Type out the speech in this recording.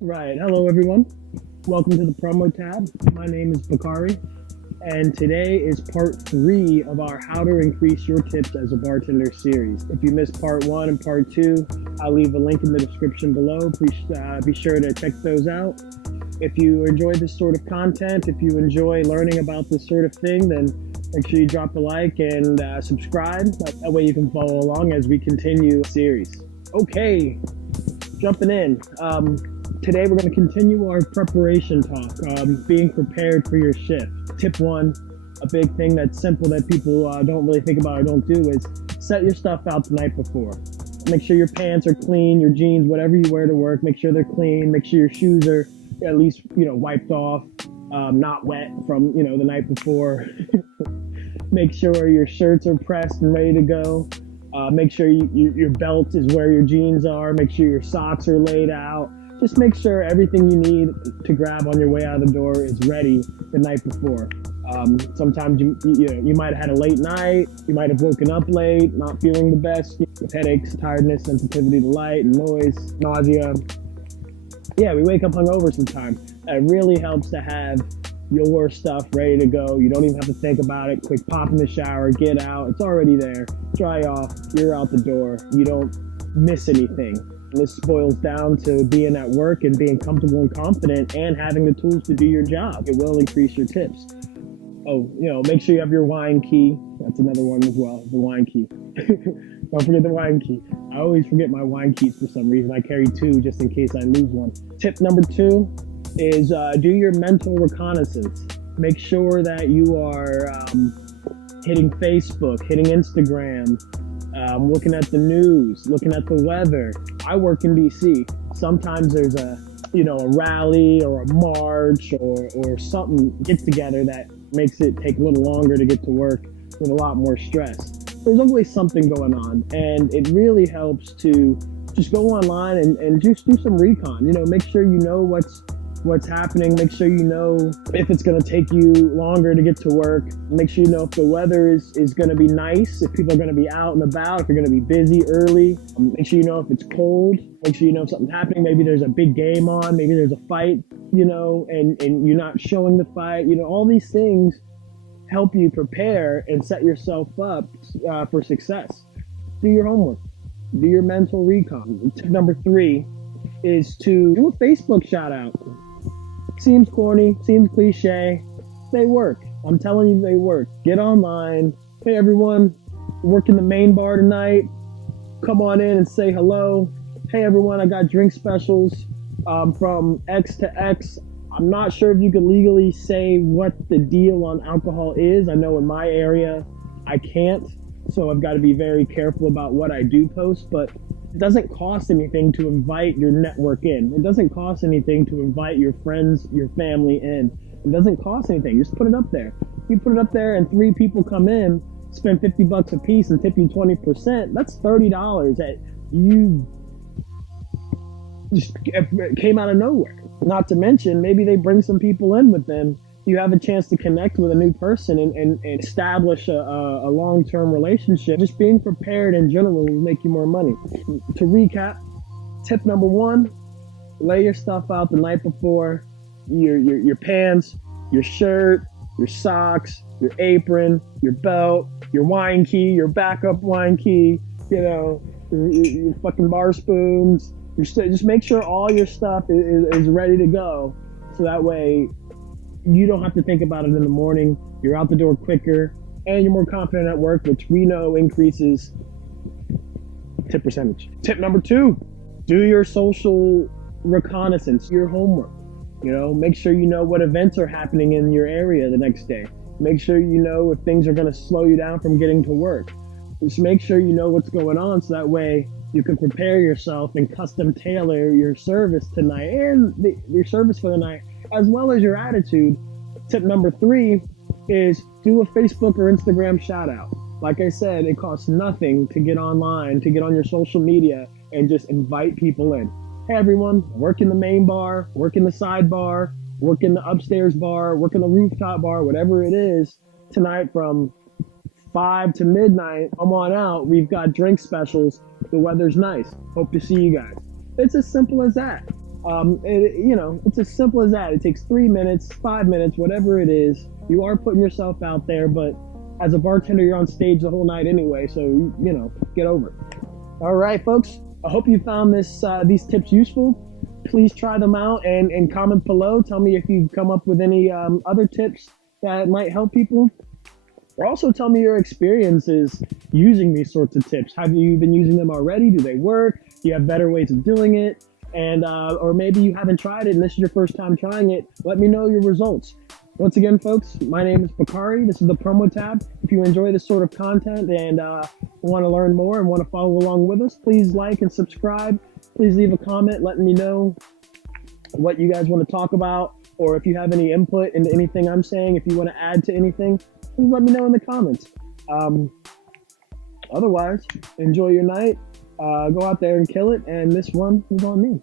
Right. Hello, everyone. Welcome to the promo tab. My name is Bakari, and today is part 3 of our How to Increase Your Tips as a Bartender series. If you missed part 1 and part 2, I'll leave a link in the description below. Please be sure to check those out. If you enjoy this sort of content, if you enjoy learning about this sort of thing, then make sure you drop a like and subscribe. That way you can follow along as we continue the series. Okay, jumping in. Today we're going to continue our preparation talk, being prepared for your shift. Tip 1, a big thing that's simple that people don't really think about or don't do is set your stuff out the night before. Make sure your pants are clean, your jeans, whatever you wear to work, make sure they're clean, make sure your shoes are at least, wiped off, not wet from, the night before. Make sure your shirts are pressed and ready to go. Make sure your belt is where your jeans are. Make sure your socks are laid out. Just make sure everything you need to grab on your way out the door is ready the night before. Sometimes you might have had a late night. You might have woken up late, not feeling the best, with headaches, tiredness, sensitivity to light and noise, nausea. Yeah, we wake up hungover sometimes. It really helps to have your stuff ready to go. You don't even have to think about it. Quick pop in the shower, get out. It's already there. Dry off. You're out the door. You don't miss anything. This boils down to being at work and being comfortable and confident and having the tools to do your job. It will increase your tips. Oh, make sure you have your wine key. That's another one as well, the wine key. Don't forget the wine key. I always forget my wine keys for some reason. I carry 2 just in case I lose one. Tip number 2 is do your mental reconnaissance. Make sure that you are hitting Facebook, hitting Instagram, looking at the news, looking at the weather. I work in DC. Sometimes there's a rally or a march or something get together that makes it take a little longer to get to work with a lot more stress. There's always something going on, and it really helps to just go online and just do some recon. Make sure you know what's happening. Make sure you know if it's going to take you longer to get to work. Make sure you know if the weather is going to be nice, if people are going to be out and about, if you're going to be busy early. Make sure you know if it's cold. Make sure you know if something's happening. Maybe there's a big game on. Maybe there's a fight, and you're not showing the fight. All these things help you prepare and set yourself up for success. Do your homework. Do your mental recon. Tip number 3 is to do a Facebook shout out. Seems corny, seems cliche. They work. I'm telling you, they work. Get online. Hey, everyone, work in the main bar tonight. Come on in and say hello. Hey, everyone, I got drink specials from X to X. I'm not sure if you could legally say what the deal on alcohol is. I know in my area, I can't. So I've got to be very careful about what I do post, but it doesn't cost anything to invite your network in. It doesn't cost anything to invite your friends, your family in. It doesn't cost anything. Just put it up there. You put it up there and 3 people come in, spend $50 a piece and tip you 20%. That's $30 that you just came out of nowhere. Not to mention, maybe they bring some people in with them. You have a chance to connect with a new person and establish a long-term relationship. Just being prepared in general will make you more money. To recap, tip number 1, lay your stuff out the night before. Your pants, your shirt, your socks, your apron, your belt, your wine key, your backup wine key, your fucking bar spoons. Just make sure all your stuff is ready to go. So that way, you don't have to think about it in the morning. You're out the door quicker, and you're more confident at work, which we know increases tip percentage. Tip number 2, do your social reconnaissance, your homework. Make sure you know what events are happening in your area the next day. Make sure you know if things are going to slow you down from getting to work. Just make sure you know what's going on, so that way you can prepare yourself and custom tailor your service tonight and your service for the night, as well as your attitude. Tip number 3 is do a Facebook or Instagram shout out. Like I said, it costs nothing to get online, to get on your social media and just invite people in. Hey everyone, work in the main bar, work in the side bar, work in the upstairs bar, work in the rooftop bar, whatever it is, tonight from 5 to midnight, come on out. We've got drink specials. The weather's nice. Hope to see you guys. It's as simple as that. It's as simple as that. It takes 3 minutes, 5 minutes, whatever it is. You are putting yourself out there, but as a bartender, you're on stage the whole night anyway, so, get over it. All right, folks, I hope you found these tips useful. Please try them out and comment below. Tell me if you've come up with any other tips that might help people. Or also tell me your experiences using these sorts of tips. Have you been using them already? Do they work? Do you have better ways of doing it? And or maybe you haven't tried it and this is your first time trying it. Let me know your results. Once again, folks, my name is Bakari. This is the Promo Tab. If you enjoy this sort of content and want to learn more and want to follow along with us, please like and subscribe. Please leave a comment letting me know what you guys want to talk about, or if you have any input into anything I'm saying, if you want to add to anything, please let me know in the comments. Otherwise, enjoy your night. Go out there and kill it, and this one is on me.